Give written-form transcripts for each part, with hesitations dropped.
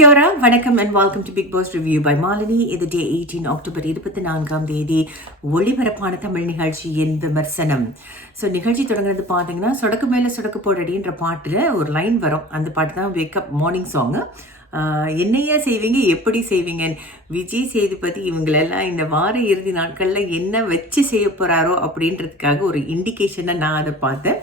Kia ora, vanakkam and welcome to Big Boss Review by Malini. இது டே 18 October 24ஆம் தேதி ஒளிபரப்பான தமிழ் நிகழ்ச்சியின் விமர்சனம். ஸோ நிகழ்ச்சி தொடங்குறது பார்த்தீங்கன்னா சொடக்கு மேலே சொடக்கு போடடின்ற பாட்டில் ஒரு லைன் வரும். அந்த பாட்டு தான் வேக்கப் மார்னிங் சாங்கு. என்னையா செய்வீங்க, எப்படி செய்வீங்க, விஜய் சேதுபதி இவங்களெல்லாம் இந்த வார இறுதி நாட்களில் என்ன வச்சு செய்ய போகிறாரோ அப்படின்றதுக்காக ஒரு இண்டிகேஷனாக நான் அதை பார்த்தேன்.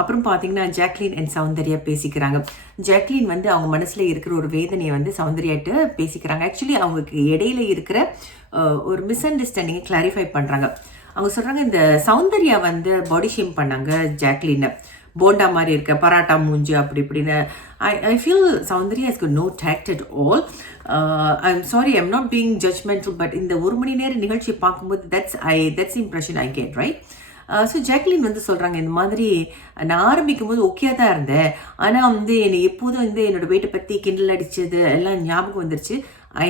அப்புறம் பார்த்தீங்கன்னா ஜாக்லின் அண்ட் சௌந்தர்யா பேசிக்கிறாங்க. ஜாக்லின் வந்து அவங்க மனசில் இருக்கிற ஒரு வேதனையை வந்து சௌந்தர்யாட்ட பேசிக்கிறாங்க. ஆக்சுவலி அவங்களுக்கு இடையில இருக்கிற ஒரு மிஸ் அண்டர்ஸ்டாண்டிங்கை கிளாரிஃபை பண்ணுறாங்க. அவங்க சொல்கிறாங்க, இந்த சௌந்தர்யா வந்து பாடி ஷேம் பண்ணாங்க ஜாக்லினை, போண்டா மாதிரி இருக்க, பராட்டா மூஞ்சு அப்படி இப்படின்னு. I feel Soundarya has got no tact at all. I'm sorry, I'm not being judgmental, but இந்த ஒரு மணி நேர நிகழ்ச்சியை பார்க்கும்போது that's the impression I get, right? So Jacqueline வந்து சொல்கிறாங்க, இந்த மாதிரி நான் ஆரம்பிக்கும் போது ஓகேயா தான் இருந்தேன், ஆனால் வந்து என்னை எப்போதும் வந்து என்னோட வெயிட்டை பற்றி கிண்டல் அடித்தது எல்லாம் ஞாபகம் வந்துருச்சு. ஐ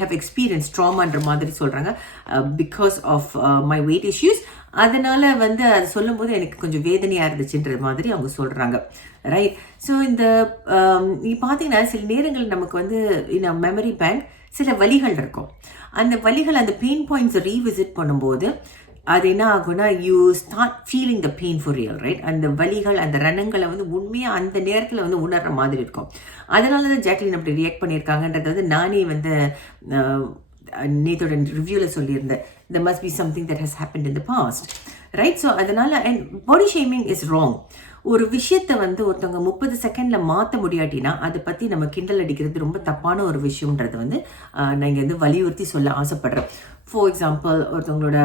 ஹவ் எக்ஸ்பீரியன்ஸ் ட்ராமான்ற மாதிரி சொல்கிறாங்க, because of my weight issues. அதனால் வந்து அது சொல்லும் போது எனக்கு கொஞ்சம் வேதனையாக இருந்துச்சுன்ற மாதிரி அவங்க சொல்கிறாங்க, ரைட்? ஸோ இந்த நீ பார்த்தீங்கன்னா சில நேரங்கள் நமக்கு வந்து இன்னும் மெமரி பேங்க் சில வலிகள் இருக்கும். அந்த வலிகள், அந்த பெயின் பாயிண்ட்ஸை ரீவிசிட் பண்ணும்போது அது என்ன ஆகும்னா, you start feeling the pain for real, right? அந்த வலிகள், அந்த ரணங்களை வந்து உண்மையாக அந்த நேரத்தில் வந்து உணர்ற மாதிரி இருக்கும். அதனால தான் ஜாக்லின் அப்படி ரியாக்ட் பண்ணியிருக்காங்கன்றது வந்து நானே வந்து நேத்தோட ரிவ்யூவில் சொல்லியிருந்தேன். there must be something that has happened in the past, right? So அதனால, and body shaming is wrong. ஒரு விஷயத்தை வந்து ஒருத்தவங்க 30 செகண்டில் மாற்ற முடியாட்டினா அதை பற்றி நம்ம கிண்டல் அடிக்கிறது ரொம்ப தப்பான ஒரு விஷயம்ன்றது வந்து நான் இங்கே வந்து வலியுறுத்தி சொல்ல ஆசைப்படுறேன். ஃபார் எக்ஸாம்பிள், ஒருத்தவங்களோட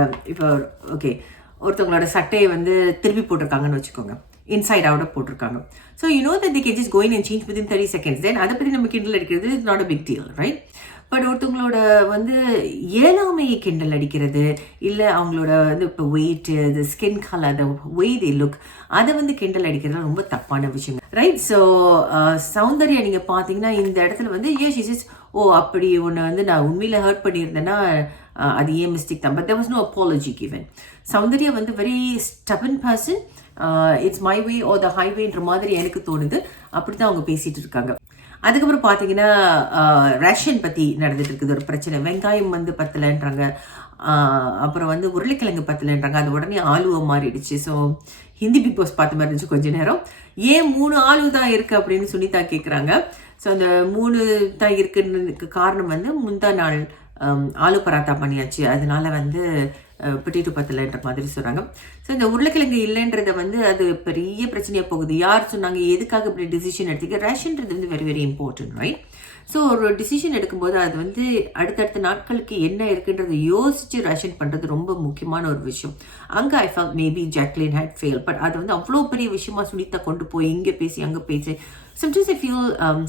சட்டையை வந்து திருப்பி போட்டிருக்காங்கன்னு வச்சுக்கோங்க, இன்சைட் அவுட்டாக போட்டிருக்காங்க. So you know that they can just go in and change within 30 seconds. Then அதை பற்றி நம்ம கிண்டல் அடிக்கிறது is not a big deal, right? But ஒருத்தவங்களோட வந்து இயலாமையை கிண்டல் அடிக்கிறது, இல்லை அவங்களோட வந்து இப்போ weight, the skin colour, the way they look, அதை வந்து கிண்டல் அடிக்கிறது ரொம்ப தப்பான விஷயம், ரைட்? ஸோ சௌந்தர்யா நீங்கள் பார்த்தீங்கன்னா இந்த இடத்துல வந்து அப்படி ஒன்று வந்து நான் உண்மையில் ஹர்ட் பண்ணியிருந்தேன்னா அது ஏன் மிஸ்டேக் தான், but there was no apology given. Soundarya வந்து very stubborn person. It's my way or the ஹைவேன்ற மாதிரி எனக்கு தோணுது. அப்படி தான் அவங்க பேசிகிட்டு இருக்காங்க. அதுக்கப்புறம் பார்த்தீங்கன்னா ரேஷன் பற்றி நடந்துட்டு இருக்குது ஒரு பிரச்சனை. வெங்காயம் வந்து பத்தலைன்றாங்க, அப்புறம் வந்து உருளைக்கிழங்கு பத்தலைன்றாங்க. அது உடனே ஆலுவை மாறிடுச்சு. ஸோ ஹிந்தி பிக் பாஸ் பார்த்த மாதிரி இருந்துச்சு கொஞ்ச நேரம். ஏன் 3 ஆலு தான் இருக்குது அப்படின்னு சுனிதா கேட்குறாங்க. ஸோ அந்த 3 தான் இருக்குன்னு காரணம் வந்து முந்தா நாள் ஆலு பராத்தா பண்ணியாச்சு, அதனால வந்து பொட்டேட்டோ பத்தலைன்ற மாதிரி சொல்கிறாங்க. ஸோ இந்த உருளைக்கிழங்கு இல்லைன்றதை வந்து அது பெரிய பிரச்சனையாக போகுது. யார் சொன்னாங்க, எதுக்காக இப்படி டிசிஷன் எடுத்துக்க? ரேஷன்றது வந்து very very important, right? So ஒரு டிசிஷன் எடுக்கும்போது அது வந்து அடுத்தடுத்த நாட்களுக்கு என்ன இருக்குன்றதை யோசித்து ரேஷன் பண்ணுறது ரொம்ப முக்கியமான ஒரு விஷயம். அங்கே I felt maybe Jacqueline had fail. But அது வந்து அவ்வளோ பெரிய விஷயமா சுனிதா கொண்டு போய் இங்கே பேசி அங்கே பேசி, sometimes I feel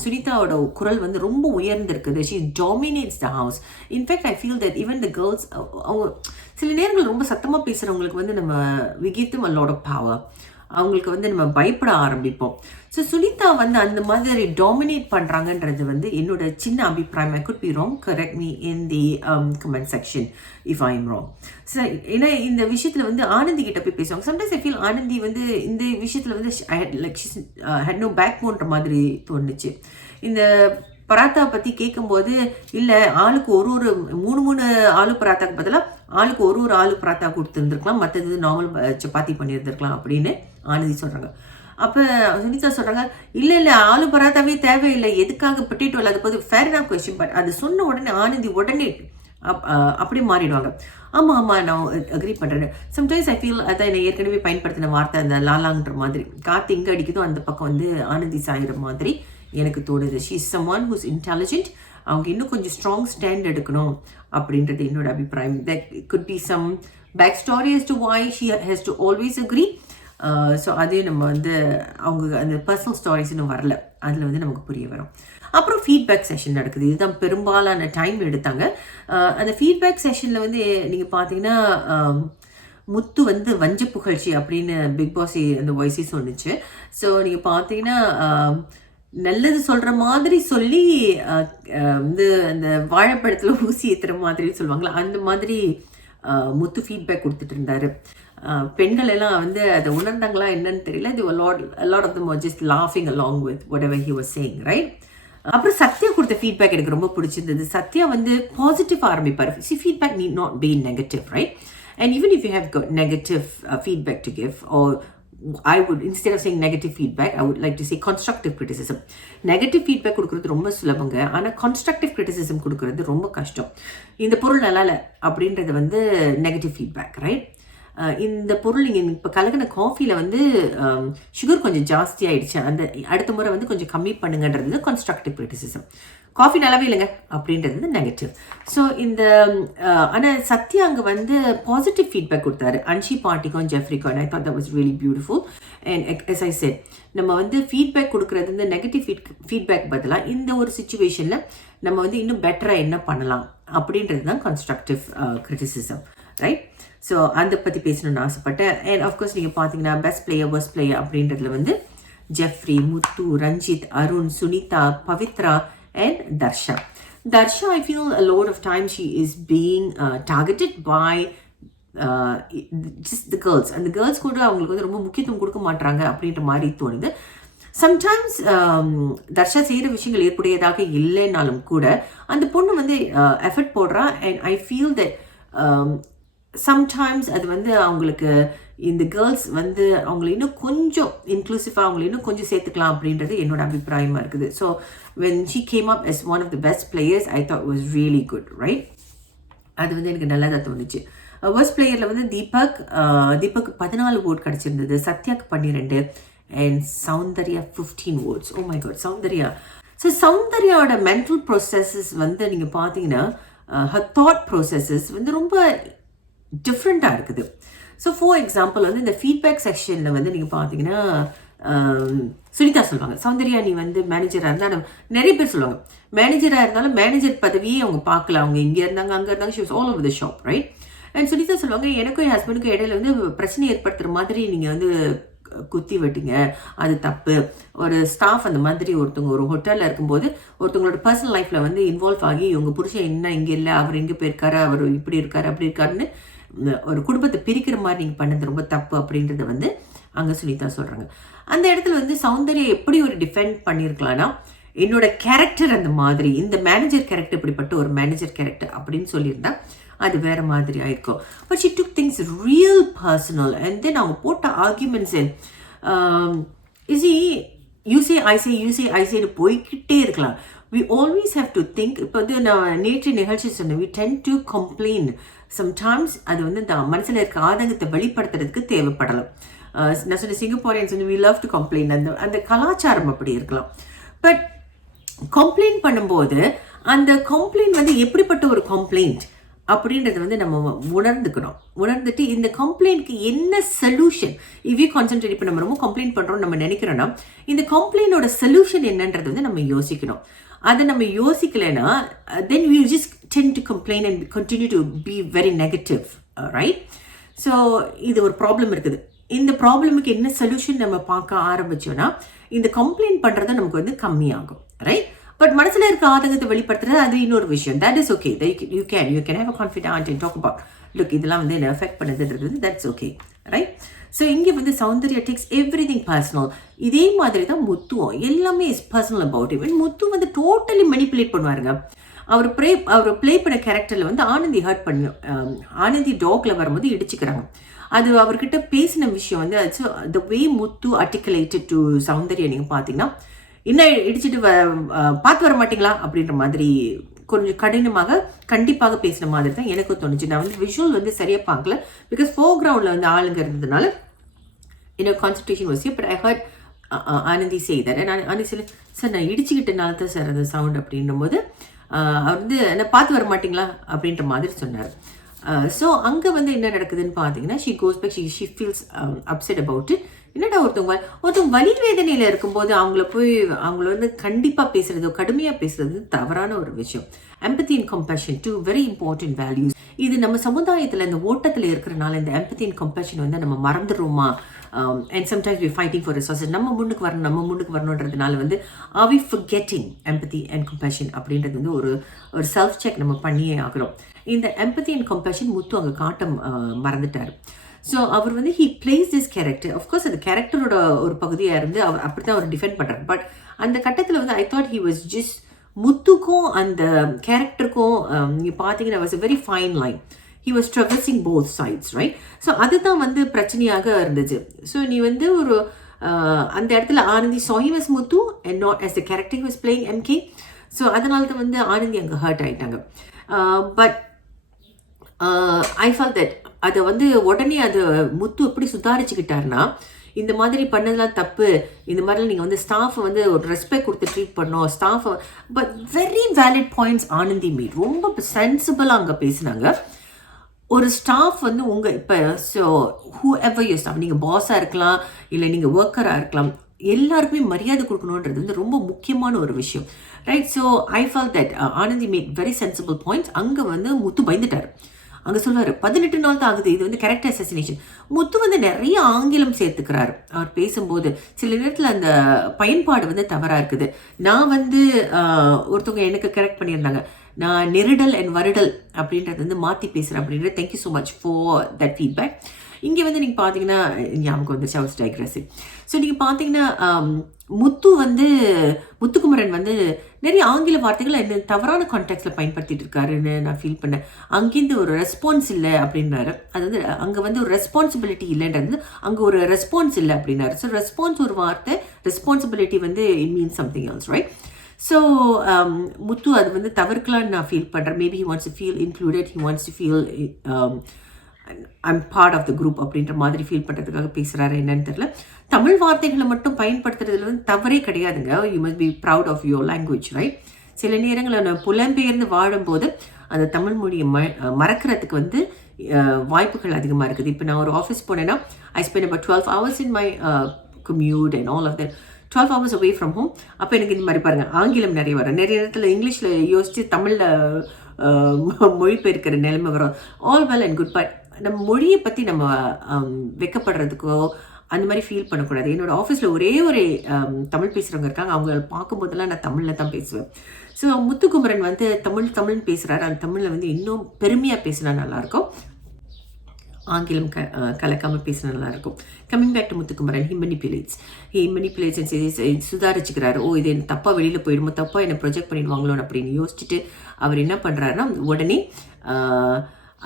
சுனிதாவோட குரல் வந்து ரொம்ப உயர்ந்திருக்குது. she dominates the house. in fact I feel that even the girls, சில நேரங்கள் ரொம்ப சத்தமாக பேசுகிறவங்களுக்கு வந்து நம்ம we give them a lot of power. அவங்களுக்கு வந்து நம்ம பயப்பட ஆரம்பிப்போம். ஸோ சுனிதா வந்து அந்த மாதிரி டாமினேட் பண்ணுறாங்கன்றது வந்து என்னோட சின்ன அபிப்பிராயம். I could be wrong, correct me in the comment section if I am wrong. So ஏன்னா இந்த விஷயத்தில் வந்து ஆனந்தி கிட்ட போய் பேசுவாங்க. சம்டைம்ஸ் ஐ ஃபீல் ஆனந்தி வந்து இந்த விஷயத்தில் வந்து had no backbone மாதிரி தோணுச்சு. இந்த பராத்தா பற்றி கேட்கும்போது, இல்லை ஆளுக்கு ஒரு 3 ஆலு பராத்தாக்கு பதிலாக ஆளுக்கு ஒரு ஆலு பராத்தா கொடுத்துருந்துருக்கலாம், மற்றது நார்மல் சப்பாத்தி பண்ணியிருந்துருக்கலாம் அப்படின்னு ஆனந்தி சொல்கிறாங்க. அப்போ சுனிதா சொல்கிறாங்க, இல்லை ஆலு பராத்தாவே தேவையில்லை, எதுக்காக பொட்டேட்டோ இல்லாத போது ஃபேர் ஆஃப் கொஸ்டின். பட் அது சொன்ன உடனே ஆனந்தி உடனே அப்படியே மாறிடுவாங்க. ஆமாம் நான் அக்ரி பண்ணுறேன். சம்டைம்ஸ் ஐ ஃபீல் அதான் என்னை ஏற்கனவே பயன்படுத்தின வார்த்தை, அந்த லாலாங்கிற மாதிரி, காற்று எங்கே அடிக்குதோ அந்த பக்கம் வந்து ஆனந்தி சாயிற மாதிரி எனக்கு தோணுது. She is someone who's intelligent. அவங்க இன்னும் கொஞ்சம் ஸ்ட்ராங் ஸ்டாண்ட் எடுக்கணும் அப்படின்றது என்னோட அபிப்பிராயம். That could be some back story as to why she has to always agree. So அதே நம்ம வந்து அவங்க அந்த பர்சனல் ஸ்டோரிஸ் இன்னும் வரல, அதில் வந்து நமக்கு புரிய வரும். அப்புறம் ஃபீட்பேக் செஷன் நடக்குது. இதுதான் பெரும்பாலான டைம் எடுத்தாங்க. அந்த ஃபீட்பேக் செஷனில் வந்து நீங்கள் பார்த்தீங்கன்னா முத்து வந்து வஞ்ச புகழ்ச்சி அப்படின்னு பிக் பாஸ் அந்த வாய்ஸே சொன்னிச்சு. ஸோ நீங்கள் பார்த்தீங்கன்னா நல்லது சொல்கிற மாதிரி சொல்லி வந்து அந்த வாழைப்பழத்தில் ஊசி ஏற்றுற மாதிரி சொல்லுவாங்களா, அந்த மாதிரி முத்து ஃபீட்பேக் கொடுத்துட்டு இருந்தாரு. பெண்கள் எல்லாம் வந்து அதை உணர்ந்தாங்களா என்னன்னு தெரியல. a lot of them were just laughing along with whatever he was saying, right? அப்புறம் சத்யா கொடுத்த ஃபீட்பேக் எனக்கு ரொம்ப பிடிச்சிருந்தது. சத்யா வந்து பாசிட்டிவாக ஆரம்பிப்பார். Feedback need not be negative, right? And even if you have got negative feedback to give, or I would, instead of saying negative feedback, I would like to say constructive criticism. Negative feedback கொடுக்குறது ரொம்ப சுலபங்க, ஆனால் constructive criticism கொடுக்குறது ரொம்ப கஷ்டம். இந்த பொருள் நல்லா இல்லை அப்படின்றது வந்து நெகட்டிவ் ஃபீட்பேக், ரைட்? இந்த பொருள் நீங்கள் இப்போ கலக்கின காஃபியில் வந்து சுகர் கொஞ்சம் ஜாஸ்தி ஆகிடுச்சு, அந்த அடுத்த முறை வந்து கொஞ்சம் கம்மி பண்ணுங்கன்றது கன்ஸ்ட்ரக்டிவ் கிரிட்டிசிசம். காஃபி நல்லாவே இல்லைங்க அப்படின்றது நெகட்டிவ். ஸோ இந்த ஆனால் சத்யா அங்கே வந்து பாசிட்டிவ் ஃபீட்பேக் கொடுத்தாரு அன்ஷி பாட்டிக்கும் ஜெஃப்ரிக்கும். And I thought that was really beautiful. And as I said, நம்ம வந்து ஃபீட்பேக் கொடுக்குறது இந்த நெகட்டிவ் ஃபீட்பேக் பதிலாக இந்த ஒரு சுச்சுவேஷனில் நம்ம வந்து இன்னும் பெட்டராக என்ன பண்ணலாம் அப்படின்றது தான் கன்ஸ்ட்ரக்டிவ் கிரிட்டிசிசம், ரைட்? ஸோ அதை பற்றி பேசணும்னு ஆசைப்பட்டேன். அண்ட் ஆஃப்கோர்ஸ் நீங்கள் பார்த்தீங்கன்னா பெஸ்ட் பிளேயர் வர்ஸ்ட் பிளேயர் அப்படின்றதுல வந்து Jeffrey, Muthu, Ranjith, Arun, Sunitha, Pavithra and Darsha. Darsha, I feel a lot of times she is being targeted by just the girls. And the girls கூட அவங்களுக்கு வந்து ரொம்ப முக்கியத்துவம் கொடுக்க மாட்டாங்க அப்படின்ற மாதிரி தோணுது. சம்டைம்ஸ் தர்ஷா செய்கிற விஷயங்கள் ஏற்புடையதாக இல்லைனாலும் கூட அந்த பொண்ணு வந்து எஃபர்ட் போடுறா. And I feel that sometimes அது வந்து அவங்களுக்கு இந்த கேர்ள்ஸ் வந்து அவங்களை இன்னும் கொஞ்சம் இன்க்ளூசிவாக அவங்களை இன்னும் கொஞ்சம் சேர்த்துக்கலாம் அப்படின்றது என்னோட அபிப்பிராயமாக இருக்குது. So when she came up as one of the best players, I thought it was really good, right? அது வந்து எனக்கு நல்லதாக தோணுச்சு. வர்ஸ்ட் பிளேயரில் வந்து தீபக் 14 vote கிடச்சிருந்தது, சத்யாக்கு 12 and Soundarya 15 votes. Oh my god, Soundarya. So சௌந்தர்யாவோட மென்டல் ப்ரோசஸஸ் வந்து நீங்கள் பார்த்தீங்கன்னா ஹர் தாட் ப்ரோசஸஸ் வந்து ரொம்ப டிஃப்ரெண்ட்டாக இருக்குது. ஸோ ஃபார் எக்ஸாம்பிள் வந்து இந்த ஃபீட்பேக் செக்ஷனில் வந்து நீங்கள் பார்த்தீங்கன்னா சுனிதா சொல்லுவாங்க, சௌந்தர்யா நீ வந்து மேனேஜராக இருந்தால், நிறைய பேர் சொல்லுவாங்க மேனேஜராக இருந்தாலும் மேனேஜர் பதவியே அவங்க பார்க்கல, அவங்க இங்கே இருந்தாங்க அங்கே இருந்தாங்க, she was all over the shop, right? And Sunitha சொல்லுவாங்க, எனக்கும் என் ஹஸ்பண்டுக்கும் இடையில வந்து பிரச்சனை ஏற்படுத்துகிற மாதிரி நீங்கள் வந்து குத்தி வெட்டிங்க, அது தப்பு. ஒரு ஸ்டாஃப் அந்த மாதிரி ஒருத்தவங்க ஒரு ஹோட்டலில் இருக்கும்போது ஒருத்தவங்களோட பர்சனல் லைஃப்பில் வந்து இன்வால்வ் ஆகி இவங்க புருஷன் என்ன இங்கே இல்லை, அவர் எங்கே போயிருக்காரு, அவர் இப்படி இருக்காரு அப்படி இருக்காருன்னு ஒரு குடும்பத்தை பிரிக்கிற மாதிரி நீங்கள் பண்ணது ரொம்ப தப்பு அப்படின்றத வந்து அங்கே சுனிதா சொல்கிறாங்க. அந்த இடத்துல வந்து சௌந்தர்யா எப்படி ஒரு டிஃபெண்ட் பண்ணியிருக்கலாம்னா, என்னோட கேரக்டர் அந்த மாதிரி, இந்த மேனேஜர் கேரக்டர் இப்படிப்பட்ட ஒரு மேனேஜர் கேரக்டர் அப்படின்னு சொல்லியிருந்தா அது வேற மாதிரி ஆயிருக்கும். But she took things real personal and then அவங்க போட்ட ஆர்கியூமெண்ட்ஸ் ஐசேன்னு போய்கிட்டே இருக்கலாம். we always have to think. இப்போ வந்து நான் நேற்று நிகழ்ச்சி சொன்னேன், we tend to complain sometimes. அது வந்து இந்த மனசில் இருக்க ஆதங்கத்தை வெளிப்படுத்துறதுக்கு தேவைப்படலாம். நான் சொன்ன சிங்கப்பூரியன்ஸ் வந்து we love to complain, அந்த கலாச்சாரம் அப்படி இருக்கலாம். பட் கம்ப்ளைண்ட் பண்ணும்போது அந்த கம்ப்ளைண்ட் வந்து எப்படிப்பட்ட ஒரு கம்ப்ளைண்ட் அப்படின்றது வந்து நம்ம உணர்ந்துட்டு இந்த கம்ப்ளைண்ட்க்கு என்ன சொல்யூஷன், இவ்வி கான்சென்ட்ரேட். இப்போ நம்ம ரொம்ப கம்ப்ளைண்ட் பண்ணுறோம் நம்ம நினைக்கிறோன்னா இந்த கம்ப்ளைண்டோட சொல்யூஷன் என்னன்றது வந்து நம்ம யோசிக்கணும். அதை நம்ம யோசிக்கலைன்னா then we just tend to complain and continue to be very negative, right? So இது ஒரு ப்ராப்ளம் இருக்குது. இந்த ப்ராப்ளமுக்கு என்ன சொல்யூஷன் நம்ம பார்க்க ஆரம்பிச்சோன்னா இந்த கம்ப்ளைண்ட் பண்ணுறது நமக்கு வந்து கம்மியாகும், ரைட்? பட் மனசில் இருக்க ஆதங்கத்தை வெளிப்படுத்துறது அது இன்னொரு விஷயம். That is okay. You can have a confident and talk about look இதெல்லாம் வந்து என்ன எஃபெக்ட் பண்ணுதுன்றது வந்து தட்ஸ் ஓகே, ரைட்? ஸோ இங்கே வந்து சௌந்தர்யா டேக்ஸ் எவ்ரிதிங் பர்சனல். இதே மாதிரி தான் முத்துவும் எல்லாமே இஸ் பர்சனல் அபவுட் இட். முத்து வந்து டோட்டலி மெனிப்புலேட் பண்ணுவாருங்க. அவர் ப்ளே பண்ண கேரக்டரில் வந்து ஆனந்தி ஹர்ட் பண்ணி ஆனந்தி டாக்ல வரும்போது இடிச்சுக்கிறாங்க. அது அவர்கிட்ட பேசின விஷயம் வந்து த வே முத்து ஆர்டிகுலேட்டட் டு சௌந்தர்யா நீங்கள் பார்த்தீங்கன்னா, என்ன இடிச்சுட்டு பார்த்து வர மாட்டீங்களா அப்படின்ற மாதிரி கொஞ்சம் கடினமாக கண்டிப்பாக பேசின மாதிரி தான் எனக்கு தோணுச்சு. நான் வந்து விஷுவல் வந்து சரியாக பார்க்கல, பிகாஸ் ஃபோர் கிரவுண்டில் வந்து ஆளுங்க இருந்ததுனால என்னோட கான்சன்ட்ரேஷன் வச்சு. பட் ஐ ஹர்ட் ஆனந்தி செய்தார். ஆனந்தி சொல்லி, சார் நான் இடிச்சுக்கிட்டனால தான் சார் அந்த சவுண்ட் அப்படின்னும் போது அவர் வந்து என்ன பார்த்து வர மாட்டிங்களா அப்படின்ற மாதிரி சொன்னார். ஸோ அங்கே வந்து என்ன நடக்குதுன்னு பார்த்தீங்கன்னா, she goes back, she feels upset about it. என்னடா ஒருத்தவங்க வலி வேதனையில் இருக்கும்போது அவங்கள வந்து கண்டிப்பாக பேசுறது, கடுமையாக பேசுறது தவறான ஒரு விஷயம். Empathy and compassion, two very important values. இது நம்ம சமுதாயத்தில் இந்த ஓட்டத்தில் இருக்கிறனால இந்த எம்பத்தி அண்ட் கம்பேஷன் வந்து நம்ம மறந்துடுறோமா? And sometimes we fighting for resources. நம்ம முன்னுக்கு வரணுன்றதுனால வந்து are we forgetting empathy and compassion அப்படின்றது வந்து ஒரு செல்ஃப் செக் நம்ம பண்ணியே ஆகிறோம். இந்த எம்பத்தி அண்ட் கம்பேஷன் முத்து அங்கே காட்ட மறந்துட்டார். ஸோ அவர் வந்து he plays this character. Of course அது கேரக்டரோட ஒரு பகுதியாக இருந்து அவர் அப்படி தான் அவர் டிஃபெண்ட் பண்ணுறாரு. பட் அந்த கட்டத்தில் வந்து I thought he was just முத்துக்கும் அந்த கேரக்டருக்கும் நீங்கள் பார்த்தீங்கன்னா வாஸ் a very fine line. He was traversing both sides, right? So அதுதான் வந்து பிரச்சனையாக இருந்துச்சு. ஸோ நீ வந்து ஒரு அந்த இடத்துல Anandhi saw him as Muthu and not as the character he was playing MK. So அதனால தான் வந்து ஆனந்தி அங்கே ஹர்ட் ஆகிட்டாங்க. பட் ஐ ஃபெல் தட் அதை வந்து உடனே அது முத்து எப்படி சுதாரிச்சுக்கிட்டாருன்னா, இந்த மாதிரி பண்ணதெல்லாம் தப்பு, இந்த மாதிரிலாம் நீங்கள் வந்து ஸ்டாஃபை வந்து ஒரு ரெஸ்பெக்ட் கொடுத்து ட்ரீட் பண்ணோம் ஸ்டாஃபை. But very valid points Anandhi மீட் ரொம்ப சென்சிபிளாக அங்கே பேசினாங்க. ஒரு ஸ்டாஃப் வந்து உங்கள் இப்போ so whoever you staff, நீங்கள் பாஸாக இருக்கலாம் இல்லை நீங்கள் ஒர்க்கராக இருக்கலாம், எல்லாருக்குமே மரியாதை கொடுக்கணுன்றது வந்து ரொம்ப முக்கியமான ஒரு விஷயம், right? So I fell that Anandhi made very sensible points. அங்கே வந்து முத்து பயந்துட்டார். அங்கே சொல்வார் 18 நாள் தான் ஆகுது, இது வந்து கேரக்டர் அசசினேஷன். முத்து வந்து நிறைய ஆங்கிலம் சேர்த்துக்கிறாரு அவர் பேசும்போது. சில நேரத்தில் அந்த பயன்பாடு வந்து தவறாக இருக்குது. நான் வந்து ஒருத்தவங்க எனக்கு கரெக்ட் பண்ணியிருந்தாங்க, நான் நெருடல் அண்ட் வருடல் அப்படின்றது வந்து மாற்றி பேசுகிறேன் அப்படின்றது. Thank you so much for that feedback. இங்கே வந்து நீங்கள் பார்த்தீங்கன்னா ஞாபகம் வந்து சவுஸ் டைக்ரஸிவ். ஸோ நீங்கள் பார்த்தீங்கன்னா முத்துக்குமரன் வந்து நிறைய ஆங்கில வார்த்தைகளை என்ன தவறான கான்டெக்ட்ஸில் பயன்படுத்திட்டு இருக்காருன்னு நான் ஃபீல் பண்ணேன். அங்கேருந்து ஒரு ரெஸ்பான்ஸ் இல்லை அப்படின்னாரு. அது வந்து அங்கே வந்து ஒரு ரெஸ்பான்சிபிலிட்டி இல்லைன்றது, அங்கே ஒரு ரெஸ்பான்ஸ் இல்லை அப்படின்னாரு. ஸோ ரெஸ்பான்ஸ் ஒரு வார்த்தை, ரெஸ்பான்சிபிலிட்டி வந்து it means something else, right? So Muthu அது வந்து தவிர்க்கலான்னு நான் ஃபீல் பண்ணுறேன். Maybe he wants to feel included, he wants to feel I'm part of the group அப்படின்ற மாதிரி ஃபீல் பண்ணுறதுக்காக பேசுகிறாரு என்னன்னு தெரியல. தமிழ் வார்த்தைகளை மட்டும் பயன்படுத்துறதுல வந்து தவறே கிடையாதுங்க. You must be proud of your language, right? சில நேரங்களில் நான் புலம்பெயர்ந்து வாழும்போது அந்த தமிழ் மொழியை மறக்கிறதுக்கு வந்து வாய்ப்புகள் அதிகமாக இருக்குது. இப்போ நான் ஒரு ஆஃபீஸ் போனேன்னா I spend about 12 hours in my commute and all of that. 12 hours away from home. அப்போ எனக்கு இந்த மாதிரி பாருங்கள் ஆங்கிலம் நிறைய வரும். நிறைய நேரத்தில் இங்கிலீஷில் யோசித்து தமிழில் மொழிபெயர்க்கிற நிலைமை வரும். All well and good, but நம்ம மொழியை பற்றி நம்ம வெக்கப்படுறதுக்கோ அந்த மாதிரி ஃபீல் பண்ணக்கூடாது. என்னோடய ஆஃபீஸில் ஒரே ஒரு தமிழ் பேசுகிறவங்க இருக்காங்க. அவங்க பார்க்கும்போதெல்லாம் நான் தமிழில் தான் பேசுவேன். ஸோ முத்துக்குமரன் வந்து தமிழ்னு பேசுகிறாரு. அந்த தமிழில் வந்து இன்னும் பெருமையாக பேசினா நல்லாயிருக்கும், ஆங்கிலம் கலக்காமல் பேசினா நல்லாயிருக்கும். Coming back to Muthukumaran, he manipulates and சுதாரிச்சுக்கிறாரு. ஓ இது என்ன தப்பாக வெளியில் போயிடுமோ, தப்பாக என்னை ப்ரொஜெக்ட் பண்ணிடுவாங்களோன்னு அப்படின்னு யோசிச்சுட்டு அவர் என்ன பண்ணுறாருன்னா உடனே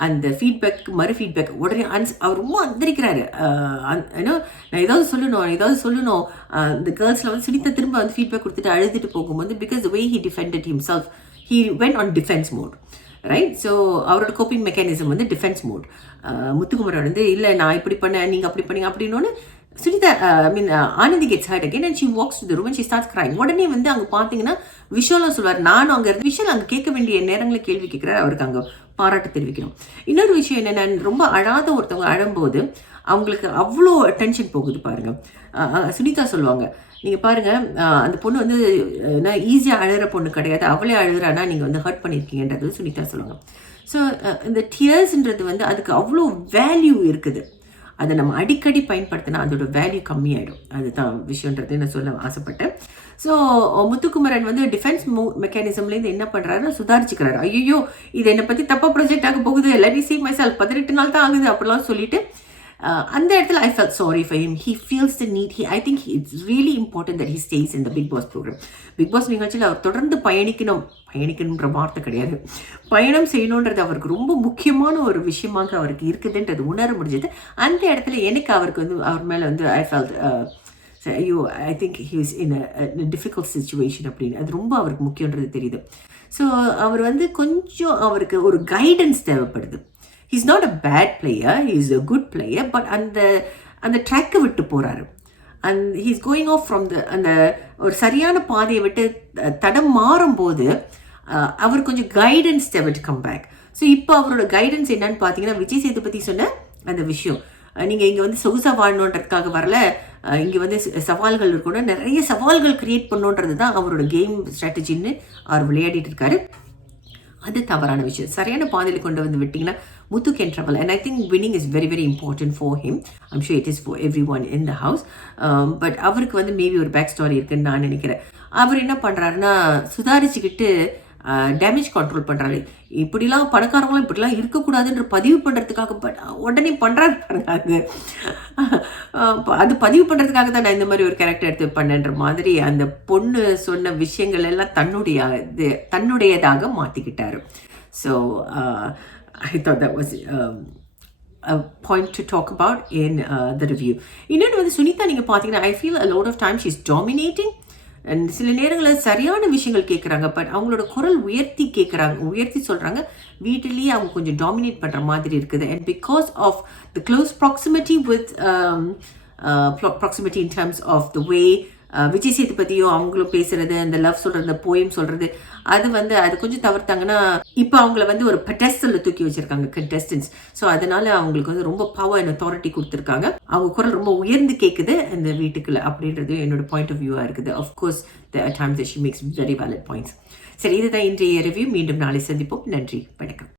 அந்த மறு ஃபீட்பேக் உடனே அவர் ரொம்ப அந்தரிக்கிறாரு. ஏன்னா நான் ஏதாவது சொல்லணும். இந்த கேர்ள்ஸில் வந்து சுனிதா திரும்ப வந்து ஃபீட்பேக் கொடுத்துட்டு அழுதுட்டு போகும்போது, because the way he defended himself, he went on defence mode, right? So அவரோட கோப்பிங் மெக்கானிசம் வந்து டிஃபென்ஸ் மோட். முத்துக்குமரன் வந்து இல்லை நான் இப்படி பண்ணேன், நீங்கள் அப்படி பண்ணீங்க அப்படின்னோன்னு Sunita Anandhi gets hurt again and she walks to the room and she starts crying. உடனே வந்து அங்கே பார்த்தீங்கன்னா விஷாலும் சொல்வார், நானும் அங்கே இருந்து விஷால் அங்கே கேட்க வேண்டிய நேரங்களில் கேள்வி கேட்குறாரு. அவருக்கு அங்கே பாராட்டு தெரிவிக்கணும். இன்னொரு விஷயம் என்னென்னா, ரொம்ப அழாத ஒருத்தவங்க அழும்போது அவங்களுக்கு அவ்வளோ டென்ஷன் போகுது பாருங்கள். சுனிதா சொல்லுவாங்க, நீங்கள் பாருங்கள் அந்த பொண்ணு வந்து நான் ஈஸியாக அழுகிற பொண்ணு கிடையாது, அவளே அழுகிறானா நீங்கள் வந்து ஹர்ட் பண்ணியிருக்கீங்கன்றது சுனிதா சொல்லுவாங்க. ஸோ இந்த டியர்ஸ்ன்றது வந்து அதுக்கு அவ்வளோ வேல்யூ இருக்குது. அதை நம்ம அடிக்கடி பயன்படுத்தினா அதோட வேல்யூ கம்மியாயிடும். அதுதான் விஷயன்றது நான் சொல்ல ஆசைப்பட்டேன். ஸோ முத்துக்குமரன் வந்து டிஃபென்ஸ் மெக்கானிசம்லேருந்து என்ன பண்ணுறாருன்னா சுதாரிச்சுக்கிறாரு. ஐயோ இது என்னை பற்றி தப்பாக ப்ரொஜெக்ட் ஆக போகுது, let me see myself, 18 நாள் தான் ஆகுது அப்படிலாம் சொல்லிட்டு அந்த இடத்துல I felt sorry for him. He feels the need. I think it's really important that he stays in the Bigg Boss programme. Bigg Boss நிகழ்ச்சியில் அவர் தொடர்ந்து பயணிக்கணுன்ற வார்த்தை கிடையாது, பயணம் செய்யணுன்றது அவருக்கு ரொம்ப முக்கியமான ஒரு விஷயமாக அவருக்கு இருக்குதுன்றது உணர முடிஞ்சது. அந்த இடத்துல எனக்கு அவருக்கு வந்து அவர் மேலே வந்து ஐ ஃபெல்ட் ஐயோ I think he is in a difficult situation அப்படின்னு. அது ரொம்ப அவருக்கு முக்கியன்றது தெரியுது. ஸோ அவர் வந்து கொஞ்சம் அவருக்கு ஒரு கைடன்ஸ் தேவைப்படுது. He's not a bad player, he is a good player, but அந்த ட்ராக்கை விட்டு போகிறாரு. And he's going off from அந்த ஒரு சரியான பாதையை விட்டு தடம் மாறும்போது அவர் கொஞ்சம் கைடன்ஸ் தேவை டு கம் பேக். ஸோ இப்போ அவரோட கைடன்ஸ் என்னன்னு பார்த்தீங்கன்னா, விஜய் சேதுபதி சொன்ன அந்த விஷயம், நீங்கள் இங்கே வந்து சொகுசாக வாழணுன்றதுக்காக வரல, இங்கே வந்து சவால்கள் இருக்கணும், நிறைய சவால்கள் கிரியேட் பண்ணணுன்றது தான் அவரோட கேம் ஸ்ட்ராட்டஜின்னு அவர் விளையாடிட்டு இருக்காரு. அது தவறான விஷயம். சரியான பாதையில் கொண்டு வந்து விட்டிங்கன்னா Muthu can travel, and I think winning is very very important for him. I'm sure it is for everyone in the house. But அவருக்கு வந்து மேபி ஒரு பேக் ஸ்டோரி இருக்குன்னு நான் நினைக்கிறேன். அவர் என்ன பண்ணுறாருன்னா சுதாரிச்சுக்கிட்டு டேமேஜ் கண்ட்ரோல் பண்ணுறாரு. இப்படிலாம் பணக்காரங்களும் இப்படிலாம் இருக்கக்கூடாதுன்ற பதிவு பண்ணுறதுக்காக உடனே பண்ணுறாரு பாருங்க. அது பதிவு பண்ணுறதுக்காக தான் நான் இந்த மாதிரி ஒரு கேரக்டர் எடுத்து பண்ணேன்ற மாதிரி அந்த பொண்ணு சொன்ன விஷயங்கள் எல்லாம் தன்னுடையதாக மாற்றிக்கிட்டாரு. So I thought that was a point to talk about in the review. இன்னொன்று வந்து சுனிதா நீங்கள் பார்த்தீங்கன்னா, I feel a lot of times she's dominating. And சில நேரங்களில் சரியான விஷயங்கள் கேட்குறாங்க, பட் அவங்களோட குரல் உயர்த்தி சொல்கிறாங்க. வீட்டிலேயே அவங்க கொஞ்சம் டாமினேட் பண்ணுற மாதிரி இருக்குது. And because of the close proximity with proximity in terms of the way Vijay சேதுபதியும் அவங்களும் பேசுறது, அந்த லவ் சொல்கிறது, அந்த போயம் சொல்கிறது, அது கொஞ்சம் தவிர்த்தாங்கன்னா இப்போ அவங்கள வந்து ஒரு பெடஸ்டலில் தூக்கி வச்சிருக்காங்க கண்டெஸ்டன்ஸ். ஸோ அதனால அவங்களுக்கு வந்து ரொம்ப பவர் அண்ட் அத்தாரிட்டி கொடுத்துருக்காங்க. அவங்க குரல் ரொம்ப உயர்ந்து கேட்குது அந்த வீட்டுக்குள்ள அப்படின்றது என்னோட பாயிண்ட் ஆஃப் வியூவாக இருக்குது. Of course there are times that she makes very valid points. சரி, இதுதான் இன்றைய ரிவ்யூ. மீண்டும் நாளை சந்திப்போம். நன்றி, வணக்கம்.